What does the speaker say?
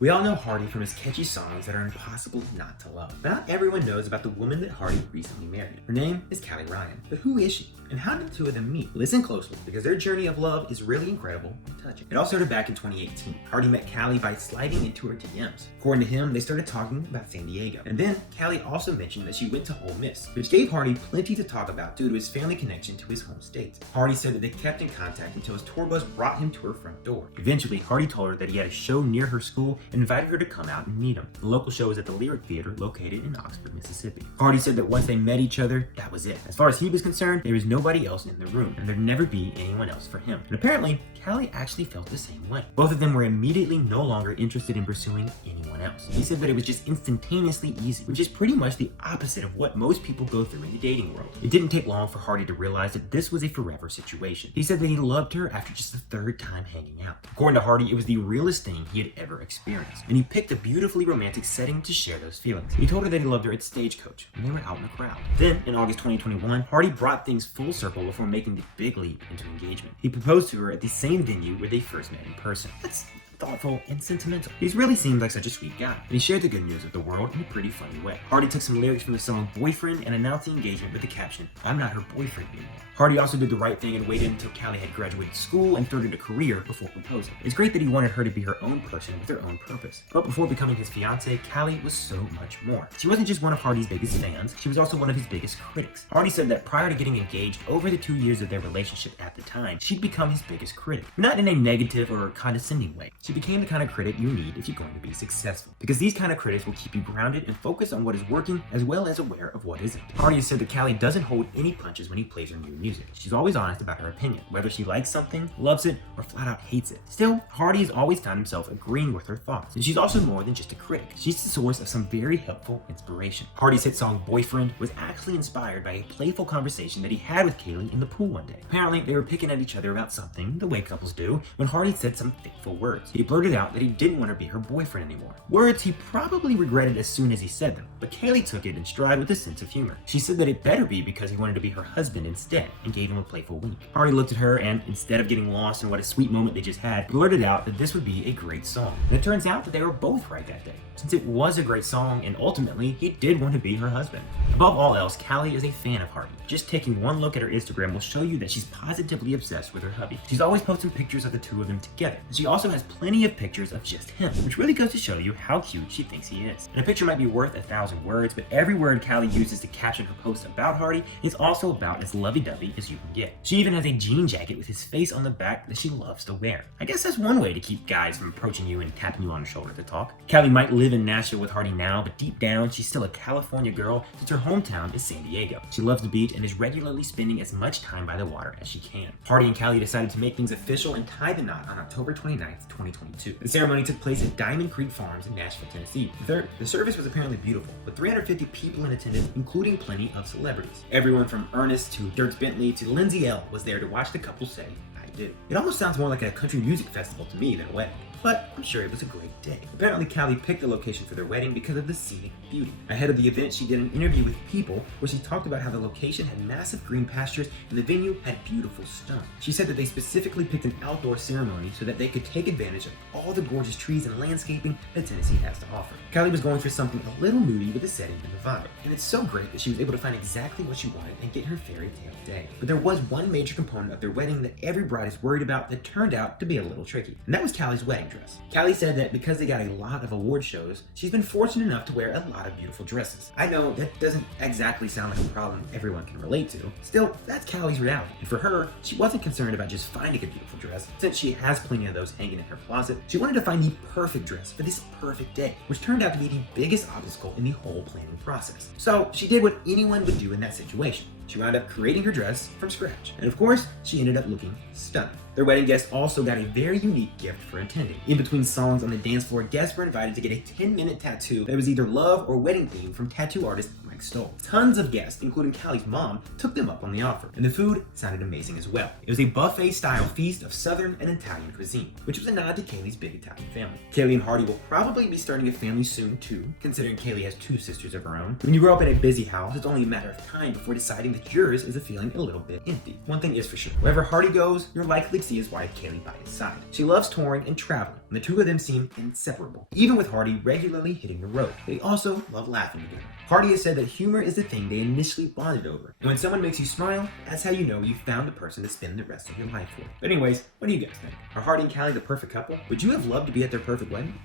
We all know Hardy from his catchy songs that are impossible not to love. But not everyone knows about the woman that Hardy recently married. Her name is Callie Ryan. But who is she? And how did the two of them meet? Listen closely, because their journey of love is really incredible and touching. It all started back in 2018. Hardy met Callie by sliding into her DMs. According to him, they started talking about San Diego. And then Callie also mentioned that she went to Ole Miss, which gave Hardy plenty to talk about due to his family connection to his home state. Hardy said that they kept in contact until his tour bus brought him to her front door. Eventually, Hardy told her that he had a show near her school and invited her to come out and meet him. The local show is at the Lyric Theater located in Oxford, Mississippi. Hardy said that once they met each other, that was it. As far as he was concerned, there was nobody else in the room, and there'd never be anyone else for him. And apparently, Callie actually felt the same way. Both of them were immediately no longer interested in pursuing anyone else. He said that it was just instantaneously easy, which is pretty much the opposite of what most people go through in the dating world. It didn't take long for Hardy to realize that this was a forever situation. He said that he loved her after just the third time hanging out. According to Hardy, it was the realest thing he had ever experienced, and he picked a beautifully romantic setting to share those feelings. He told her that he loved her at Stagecoach, and they were out in the crowd. Then, in August 2021, Hardy brought things full circle before making the big leap into engagement. He proposed to her at the same venue where they first met in person. That's thoughtful and sentimental. He really seemed like such a sweet guy, and he shared the good news with the world in a pretty funny way. Hardy took some lyrics from the song Boyfriend and announced the engagement with the caption, "I'm not her boyfriend anymore." Hardy also did the right thing and waited until Callie had graduated school and started a career before proposing. It's great that he wanted her to be her own person with her own purpose. But before becoming his fiancée, Callie was so much more. She wasn't just one of Hardy's biggest fans, she was also one of his biggest critics. Hardy said that prior to getting engaged, over the 2 years of their relationship at the time, she'd become his biggest critic. Not in a negative or condescending way. She became the kind of critic you need if you're going to be successful. Because these kind of critics will keep you grounded and focused on what is working as well as aware of what isn't. Hardy has said that Callie doesn't hold any punches when he plays her new music. She's always honest about her opinion, whether she likes something, loves it, or flat out hates it. Still, Hardy has always found himself agreeing with her thoughts, and she's also more than just a critic. She's the source of some very helpful inspiration. Hardy's hit song Boyfriend was actually inspired by a playful conversation that he had with Callie in the pool one day. Apparently, they were picking at each other about something, the way couples do, when Hardy said some fateful words. He blurted out that he didn't want her to be her boyfriend anymore. Words he probably regretted as soon as he said them, but Callie took it in stride with a sense of humor. She said that it better be because he wanted to be her husband instead, and gave him a playful wink. Hardy looked at her and, instead of getting lost in what a sweet moment they just had, blurted out that this would be a great song. And it turns out that they were both right that day, since it was a great song and ultimately he did want to be her husband. Above all else, Callie is a fan of Hardy. Just taking one look at her Instagram will show you that she's positively obsessed with her hubby. She's always posting pictures of the two of them together, and she also has plenty of pictures of just him, which really goes to show you how cute she thinks he is. And a picture might be worth 1,000 words, but every word Callie uses to caption her post about Hardy is also about as lovey-dovey as you can get. She even has a jean jacket with his face on the back that she loves to wear. I guess that's one way to keep guys from approaching you and tapping you on the shoulder to talk. Callie might live in Nashville with Hardy now, but deep down, she's still a California girl since her hometown is San Diego. She loves the beach and is regularly spending as much time by the water as she can. Hardy and Callie decided to make things official and tie the knot on October 29th, 2022. The ceremony took place at Diamond Creek Farms in Nashville, Tennessee. The service was apparently beautiful, with 350 people in attendance, including plenty of celebrities. Everyone from Ernest to Dierks Bentley to Lindsay Ell was there to watch the couple say, "I do." It almost sounds more like a country music festival to me than a wedding, but I'm sure it was a great day. Apparently, Callie picked the location for their wedding because of the scenic beauty. Ahead of the event, she did an interview with People where she talked about how the location had massive green pastures and the venue had beautiful stone. She said that they specifically picked an outdoor ceremony so that they could take advantage of all the gorgeous trees and landscaping that Tennessee has to offer. Callie was going for something a little moody with the setting and the vibe, and it's so great that she was able to find exactly what she wanted and get her fairy tale day. But there was one major component of their wedding that every bride is worried about that turned out to be a little tricky, and that was Callie's wedding dress. Callie said that because they got a lot of award shows, she's been fortunate enough to wear a lot of beautiful dresses. I know that doesn't exactly sound like a problem everyone can relate to. Still, that's Callie's reality. And for her, she wasn't concerned about just finding a beautiful dress. Since she has plenty of those hanging in her closet, she wanted to find the perfect dress for this perfect day, which turned out to be the biggest obstacle in the whole planning process. So she did what anyone would do in that situation. She wound up creating her dress from scratch. And of course, she ended up looking stunning. Their wedding guests also got a very unique gift for attending. In between songs on the dance floor, guests were invited to get a 10-minute tattoo that was either love or wedding themed from tattoo artist Mike Mike stole. Tons of guests, including Callie's mom, took them up on the offer, and the food sounded amazing as well. It was a buffet-style feast of Southern and Italian cuisine, which was a nod to Kaylee's big Italian family. Kaylee and Hardy will probably be starting a family soon too, considering Kaylee has 2 sisters of her own. When you grow up in a busy house, it's only a matter of time before deciding that yours is feeling a little bit empty. One thing is for sure, wherever Hardy goes, you're likely to see his wife Kaylee by his side. She loves touring and traveling, and the two of them seem inseparable, even with Hardy regularly hitting the road. They also love laughing together. Hardy has said that humor is the thing they initially bonded over, and when someone makes you smile, that's how you know you found the person to spend the rest of your life with. But anyways, what do you guys think? Are Hardy and Callie the perfect couple? Would you have loved to be at their perfect wedding?